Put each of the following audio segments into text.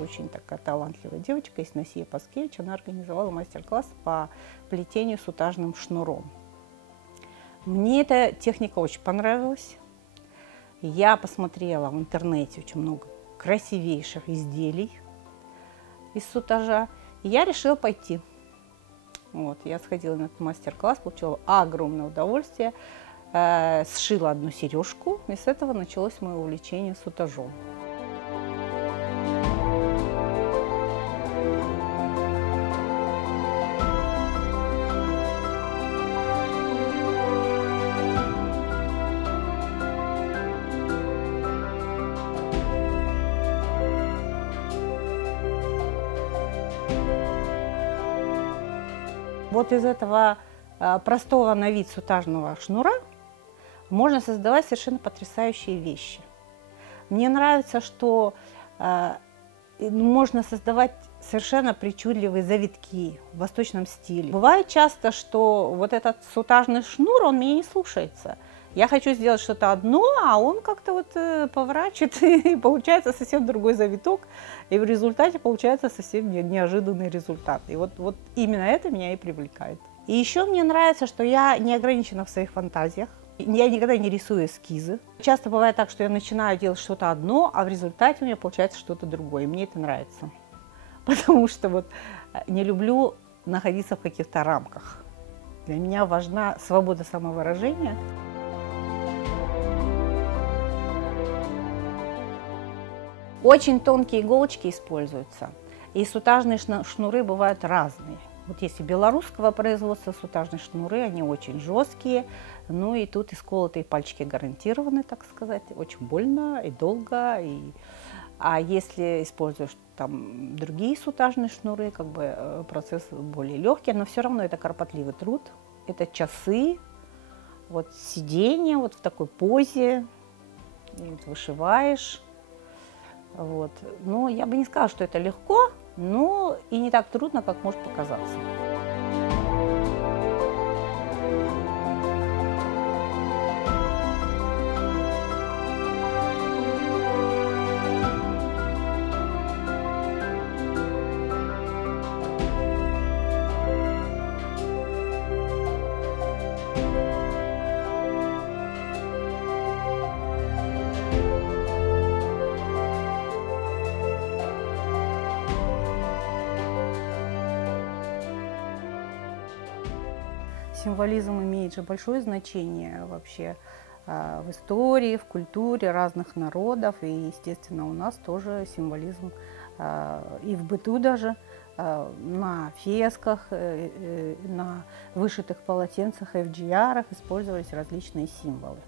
очень такая талантливая девочка, Иснасия Паскевич, она организовала мастер-класс по плетению сутажным шнуром. Мне эта техника очень понравилась. Я посмотрела в интернете очень много красивейших изделий из сутажа, и я решила пойти. Вот, я сходила на этот мастер-класс, получила огромное удовольствие, сшила одну сережку, и с этого началось мое увлечение сутажом. Вот из этого простого на вид сутажного шнура можно создавать совершенно потрясающие вещи. Мне нравится, что можно создавать совершенно причудливые завитки в восточном стиле. Бывает часто, что вот этот сутажный шнур, он меня не слушается. Я хочу сделать что-то одно, а он как-то вот поворачивает, и получается совсем другой завиток, и в результате получается совсем неожиданный результат. И вот именно это меня и привлекает. И еще мне нравится, что я не ограничена в своих фантазиях. Я никогда не рисую эскизы. Часто бывает так, что я начинаю делать что-то одно, а в результате у меня получается что-то другое. И мне это нравится. Потому что вот не люблю находиться в каких-то рамках. Для меня важна свобода самовыражения. Очень тонкие иголочки используются. И сутажные шнуры бывают разные. Вот если белорусского производства сутажные шнуры, они очень жесткие. Ну и тут исколотые пальчики гарантированы, так сказать. Очень больно и долго. А если используешь там другие сутажные шнуры, как бы процесс более легкий, но все равно это кропотливый труд. Это часы, вот сидение вот в такой позе, и вот вышиваешь. Вот. Но я бы не сказала, что это легко, но и не так трудно, как может показаться. Символизм имеет же большое значение вообще в истории, в культуре разных народов. И, естественно, у нас тоже символизм и в быту даже, на фесках, на вышитых полотенцах, FGR использовались различные символы.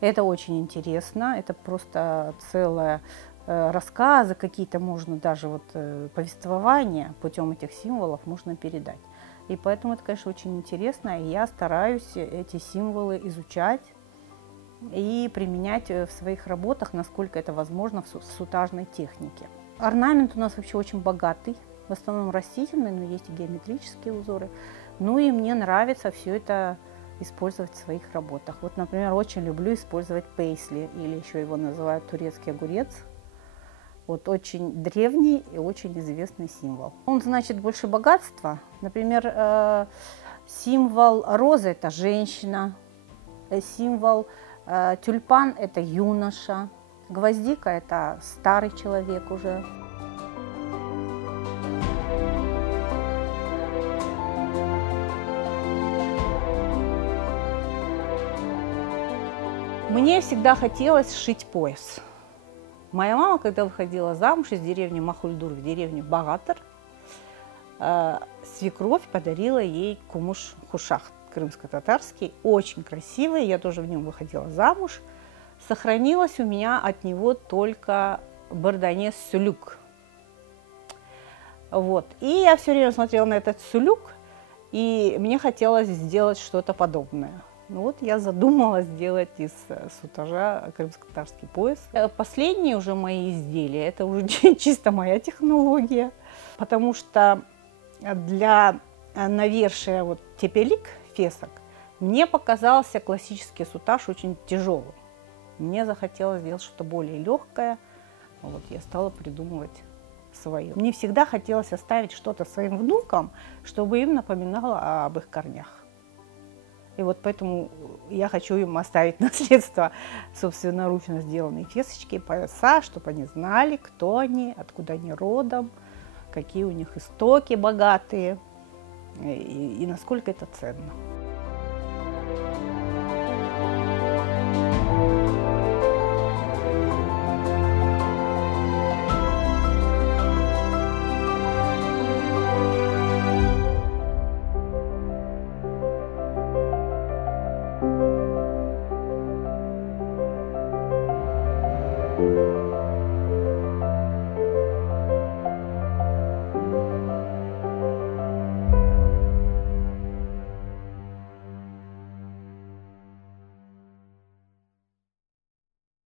Это очень интересно, это просто целые рассказы, какие-то можно даже вот повествования путем этих символов можно передать. И поэтому это, конечно, очень интересно, и я стараюсь эти символы изучать и применять в своих работах, насколько это возможно в сутажной технике. Орнамент у нас вообще очень богатый, в основном растительный, но есть и геометрические узоры. Ну и мне нравится все это использовать в своих работах. Вот, например, очень люблю использовать пейсли, или еще его называют турецкий огурец. Вот очень древний и очень известный символ. Он значит больше богатства. Например, символ розы – это женщина, символ тюльпан – это юноша, гвоздика – это старый человек уже. Мне всегда хотелось сшить пояс. Моя мама, когда выходила замуж из деревни Махульдур в деревню Багатар, свекровь подарила ей кумуш хушах крымско-татарский, очень красивый, я тоже в нем выходила замуж. Сохранилось у меня от него только бардонез сюлюк. Вот. И я все время смотрела на этот сюлюк, и мне хотелось сделать что-то подобное. Ну вот я задумала сделать из сутажа крымско-татарский пояс. Последние уже мои изделия, это уже чисто моя технология, потому что для навершия вот тепелик, фесок, мне показался классический сутаж очень тяжелым. Мне захотелось сделать что-то более легкое, вот я стала придумывать свое. Мне всегда хотелось оставить что-то своим внукам, чтобы им напоминало об их корнях. И вот поэтому я хочу им оставить наследство собственноручно сделанные фесочки, пояса, чтобы они знали, кто они, откуда они родом, какие у них истоки богатые и насколько это ценно.